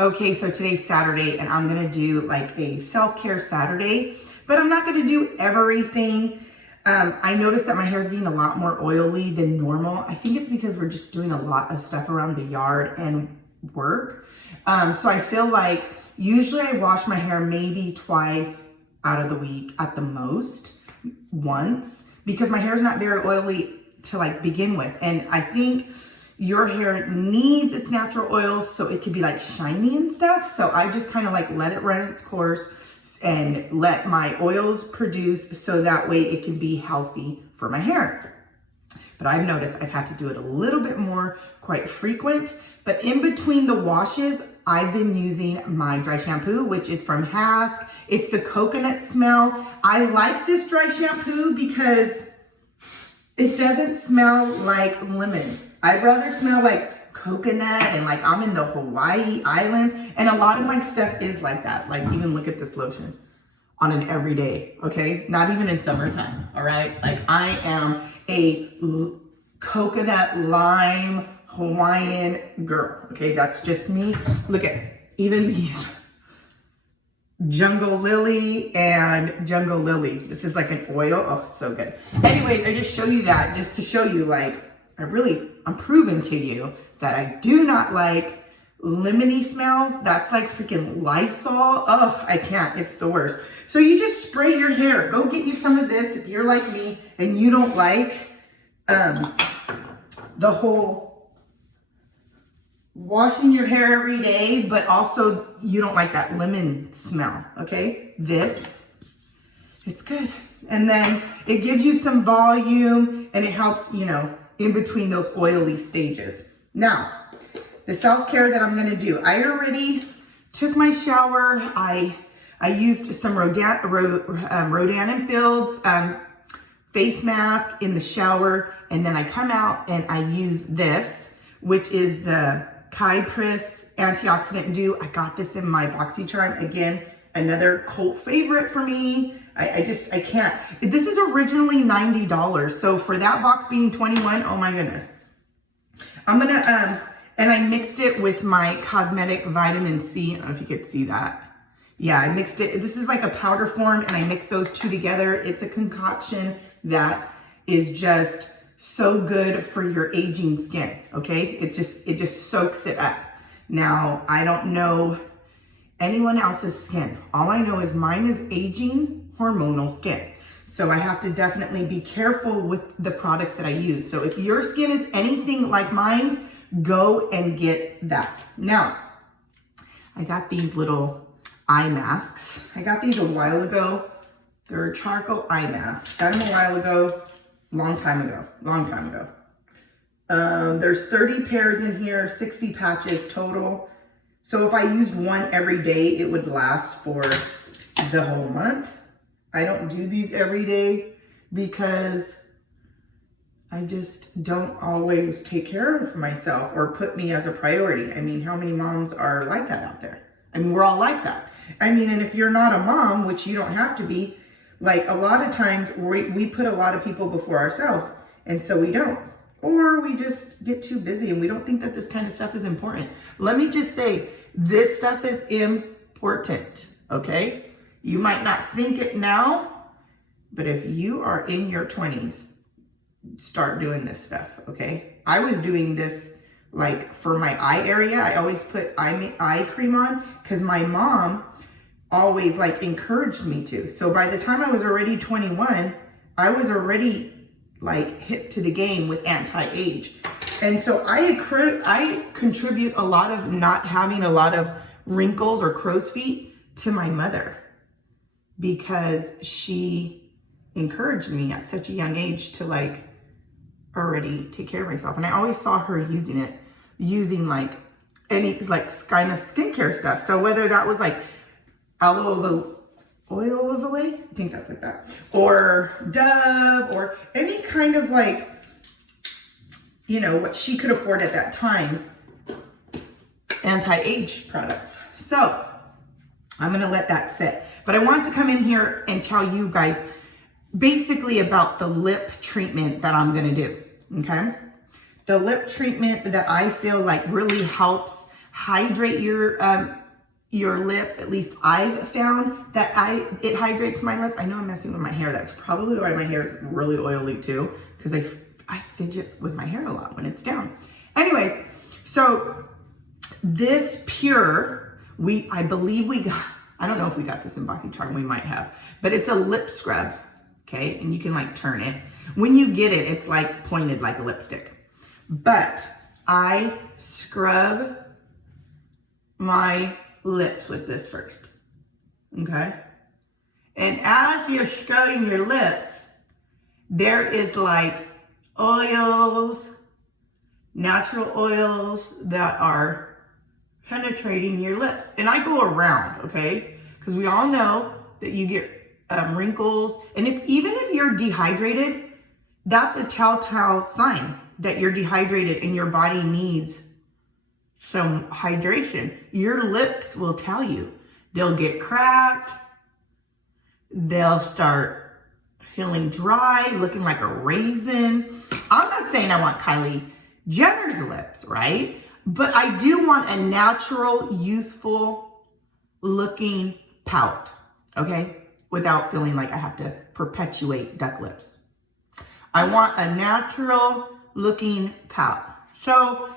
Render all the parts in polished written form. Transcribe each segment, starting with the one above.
Okay, so today's Saturday and I'm gonna do like a self-care Saturday, but I'm not gonna do everything. I noticed that my hair is getting a lot more oily than normal. I think it's because we're just doing a lot of stuff around the yard and work. So I feel like usually I wash my hair maybe twice out of the week at the most, once, because my hair is not very oily to like begin with. And I think your hair needs its natural oils so it could be like shiny and stuff. So I just kind of like let it run its course and let my oils produce so that way it can be healthy for my hair. But I've noticed I've had to do it a little bit more, quite frequent. But in between the washes, I've been using my dry shampoo, which is from Hask. It's the coconut smell. I like this dry shampoo because it doesn't smell like lemon. I'd rather smell like coconut and like I'm in the Hawaii Islands. And a lot of my stuff is like that. Like even look at this lotion on an everyday, okay? Not even in summertime, all right? Like I am a coconut lime Hawaiian girl, okay? That's just me. Look at even these Jungle Lily and Jungle Lily. This is like an oil. Oh, it's so good. Anyways, I just show you that just to show you like, I'm proving to you that I do not like lemony smells. That's like freaking Lysol. Oh, I can't. It's the worst. So you just spray your hair. Go get you some of this if you're like me and you don't like the whole washing your hair every day, but also you don't like that lemon smell, okay? It's good. And then it gives you some volume and it helps, you know, in between those oily stages. Now, the self-care that I'm gonna do, I already took my shower. I used some Rodan and Fields face mask in the shower, and then I come out and I use this, which is the Kypris Antioxidant Dew. I got this in my BoxyCharm. Again, another cult favorite for me. I can't. This is originally $90. So for that box being $21, oh my goodness. I'm gonna, and I mixed it with my cosmetic vitamin C. I don't know if you could see that. Yeah, I mixed it. This is like a powder form and I mixed those two together. It's a concoction that is just so good for your aging skin, okay? It just soaks it up. Now, I don't know anyone else's skin. All I know is mine is aging hormonal skin. So I have to definitely be careful with the products that I use. So if your skin is anything like mine, go and get that. Now, I got these little eye masks. I got these a while ago. They're charcoal eye masks. Got them a while ago, long time ago. There's 30 pairs in here, 60 patches total. So if I used one every day, it would last for the whole month. I don't do these every day because I just don't always take care of myself or put me as a priority. I mean, how many moms are like that out there? I mean, we're all like that. I mean, and if you're not a mom, which you don't have to be, like a lot of times we put a lot of people before ourselves, and so we don't. Or we just get too busy and we don't think that this kind of stuff is important. Let me just say, this stuff is important, okay? You might not think it now, but if you are in your 20s, start doing this stuff, okay? I was doing this like for my eye area. I always put eye cream on because my mom always like encouraged me to. So by the time I was already 21, I was already like hip to the game with anti-age. And so I contribute a lot of not having a lot of wrinkles or crow's feet to my mother because she encouraged me at such a young age to like already take care of myself. And I always saw her using like any like kind of skincare stuff. So whether that was like oil of Olay, I think that's like that, or Dove, or any kind of like, you know, what she could afford at that time, anti-age products. So I'm gonna let that sit. But I want to come in here and tell you guys basically about the lip treatment that I'm gonna do, okay? The lip treatment that I feel like really helps hydrate your lips. At least I've found that it hydrates my lips. I know I'm messing with my hair. That's probably why my hair is really oily too, because I fidget with my hair a lot when it's down. Anyways, so this Pure, I believe we got, I don't know if we got this in BoxyCharm, we might have, but it's a lip scrub, okay? And you can like turn it. When you get it, it's like pointed like a lipstick. But I scrub my lips with this first, okay? And as you're scrubbing your lips, there is like oils, natural oils that are penetrating your lips. And I go around, okay? Because we all know that you get wrinkles. And even if you're dehydrated, that's a telltale sign that you're dehydrated and your body needs some hydration. Your lips will tell you. They'll get cracked. They'll start feeling dry, looking like a raisin. I'm not saying I want Kylie Jenner's lips, right? But I do want a natural, youthful looking pout, okay? Without feeling like I have to perpetuate duck lips. I want a natural looking pout. So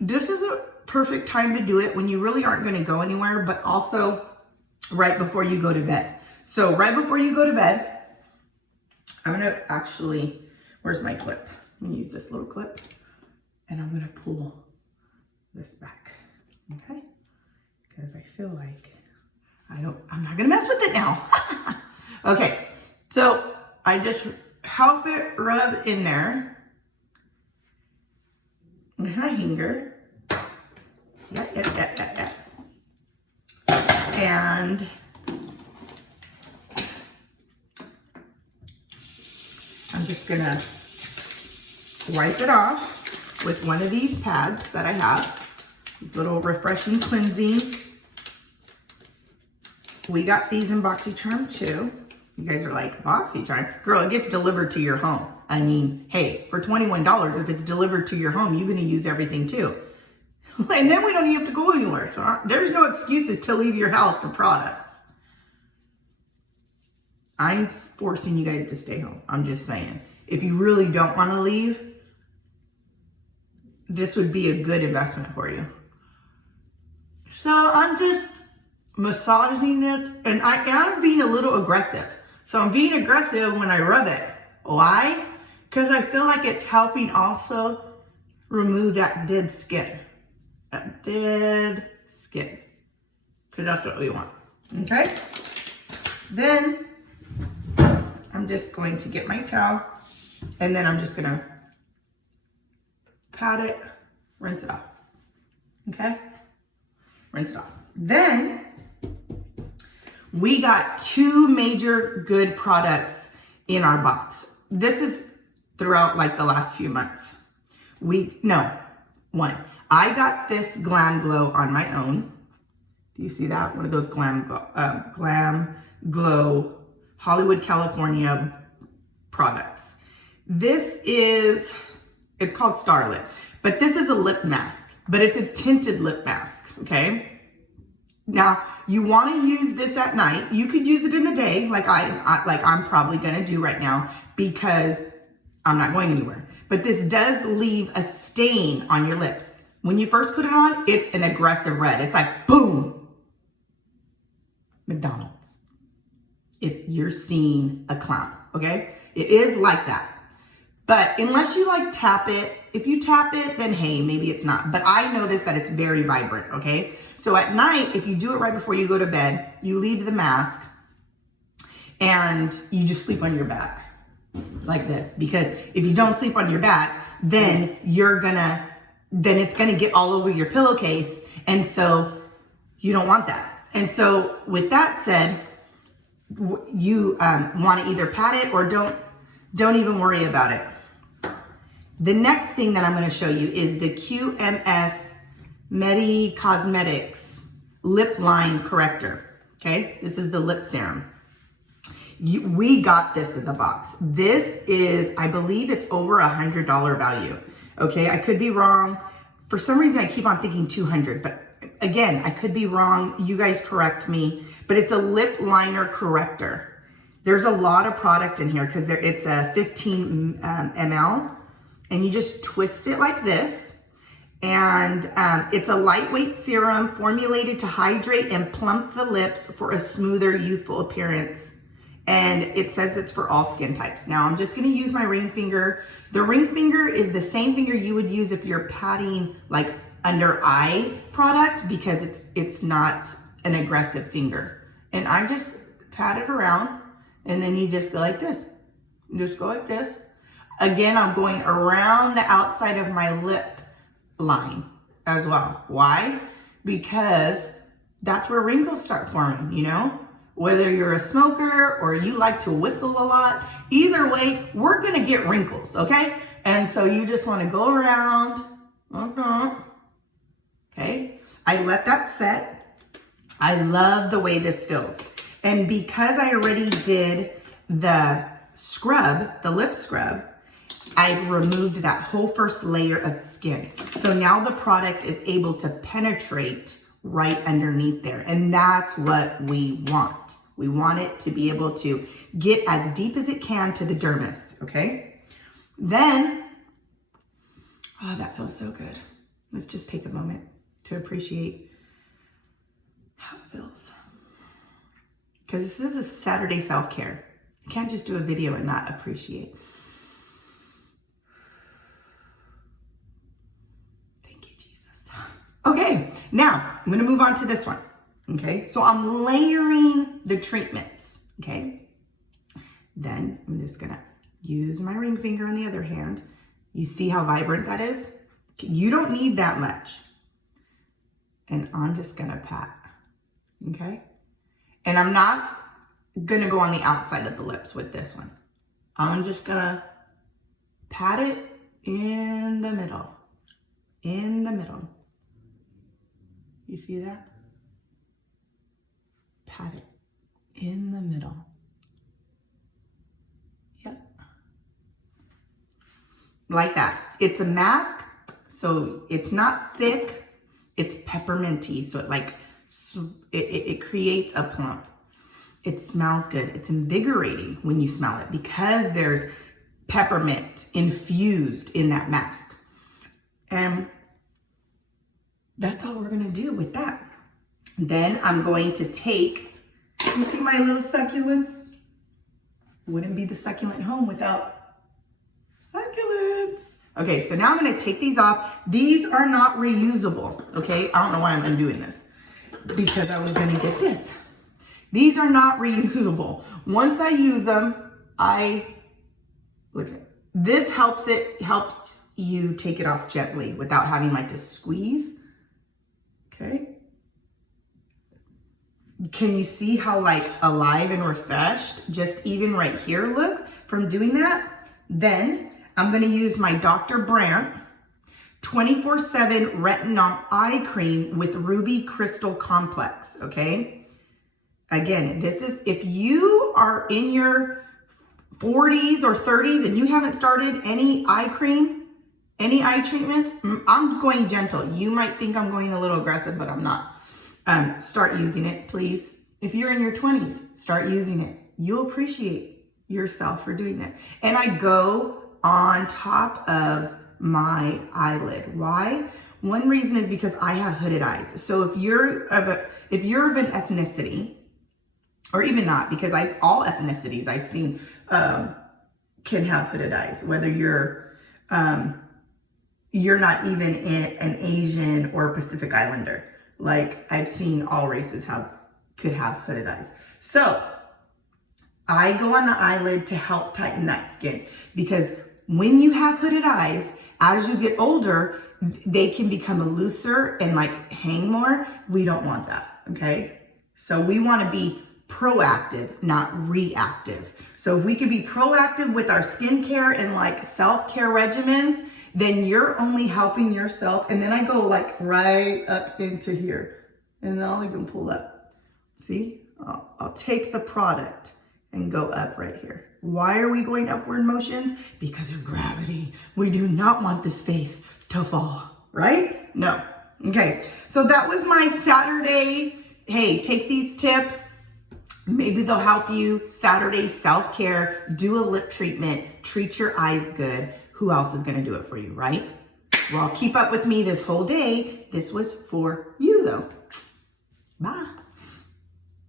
this is a perfect time to do it when you really aren't gonna go anywhere, but also right before you go to bed. So right before you go to bed, I'm gonna actually, where's my clip? I'm gonna use this little clip and I'm gonna pull this back, okay? Because I feel like I'm not gonna mess with it now. Okay, so I just help it rub in there. With my finger. Yeah. And I'm just gonna wipe it off with one of these pads that I have. These little refreshing cleansing. We got these in BoxyCharm too. You guys are like, BoxyCharm? Girl, it gets delivered to your home. I mean, hey, for $21, if it's delivered to your home, you're gonna use everything too. And then we don't even have to go anywhere. So there's no excuses to leave your house for products. I'm forcing you guys to stay home. I'm just saying. If you really don't wanna leave, this would be a good investment for you. So I'm just massaging this, and I am being a little aggressive. So I'm being aggressive when I rub it. Why? Because I feel like it's helping also remove that dead skin. That dead skin. Because that's what we want. Okay? Then I'm just going to get my towel, and then I'm just going to pat it, rinse it off. Okay? Rinse it off. Then we got two major good products in our box. This is throughout like the last few months. One. I got this Glam Glow on my own. Do you see that? One of those Glam Glow Hollywood, California products. It's called Starlit, but this is a lip mask, but it's a tinted lip mask, okay? Now, you want to use this at night. You could use it in the day, like I'm probably gonna do right now, because I'm not going anywhere. But this does leave a stain on your lips. When you first put it on, it's an aggressive red. It's like, boom, McDonald's. You're seeing a clown, okay? It is like that. But unless you like tap it, if you tap it, then hey, maybe it's not. But I noticed that it's very vibrant, okay? So at night, if you do it right before you go to bed, you leave the mask and you just sleep on your back like this. Because if you don't sleep on your back, then it's gonna get all over your pillowcase. And so you don't want that. And so with that said, you wanna either pat it or don't even worry about it. The next thing that I'm gonna show you is the QMS Medi Cosmetics Lip Line Corrector, okay? This is the lip serum. We got this in the box. This is, I believe it's over $100 value, okay? I could be wrong. For some reason, I keep on thinking 200, but again, I could be wrong. You guys correct me, but it's a lip liner corrector. There's a lot of product in here because it's a 15 ml, and you just twist it like this. And it's a lightweight serum formulated to hydrate and plump the lips for a smoother, youthful appearance. And it says it's for all skin types. Now I'm just gonna use my ring finger. The ring finger is the same finger you would use if you're patting like under eye product, because it's not an aggressive finger. And I just pat it around, and then you just go like this. You just go like this. Again, I'm going around the outside of my lip line as well. Why? Because that's where wrinkles start forming, you know? Whether you're a smoker or you like to whistle a lot, either way, we're gonna get wrinkles, okay? And so you just wanna go around, okay? I let that set. I love the way this feels. And because I already did the scrub, the lip scrub, I've removed that whole first layer of skin. So now the product is able to penetrate right underneath there. And that's what we want. We want it to be able to get as deep as it can to the dermis, okay? Then, oh, that feels so good. Let's just take a moment to appreciate how it feels. Because this is a Saturday self-care. You can't just do a video and not appreciate. Okay, now I'm gonna move on to this one, okay? So I'm layering the treatments, okay? Then I'm just gonna use my ring finger on the other hand. You see how vibrant that is? You don't need that much. And I'm just gonna pat, okay? And I'm not gonna go on the outside of the lips with this one. I'm just gonna pat it in the middle, in the middle. You see that? Pat it in the middle. Yep. Like that. It's a mask, so it's not thick. It's pepperminty, so it creates a plump. It smells good. It's invigorating when you smell it because there's peppermint infused in that mask. And that's all we're gonna do with that. Then I'm going to take, you see my little succulents? Wouldn't be the succulent home without succulents. Okay, so now I'm gonna take these off. These are not reusable, okay? I don't know why I'm doing this, because I was gonna get this. These are not reusable. Once I use them, look at this helps you take it off gently without having like to squeeze. Okay. Can you see how like alive and refreshed just even right here looks from doing that? Then I'm going to use my Dr. Brandt 24/7 Retinol Eye Cream with Ruby Crystal Complex, okay? Again, this is if you are in your 40s or 30s and you haven't started any eye cream, any eye treatments, I'm going gentle. You might think I'm going a little aggressive, but I'm not. Start using it, please. If you're in your 20s, start using it. You'll appreciate yourself for doing that. And I go on top of my eyelid. Why? One reason is because I have hooded eyes. So if you're of an ethnicity, or even not, because all ethnicities I've seen can have hooded eyes, whether you're not even an Asian or Pacific Islander. Like I've seen all races could have hooded eyes. So I go on the eyelid to help tighten that skin, because when you have hooded eyes, as you get older, they can become looser and like hang more. We don't want that, okay? So we want to be proactive, not reactive. So if we can be proactive with our skincare and like self-care regimens, then you're only helping yourself. And then I go like right up into here, and I'll even pull up. See, I'll take the product and go up right here. Why are we going upward motions? Because of gravity. We do not want this face to fall. right? No. Okay, so that was my Saturday. Hey, take these tips. Maybe they'll help you. Saturday self-care, do a lip treatment, treat your eyes good. Who else is gonna do it for you, right? Well, keep up with me this whole day. This was for you though. Bye.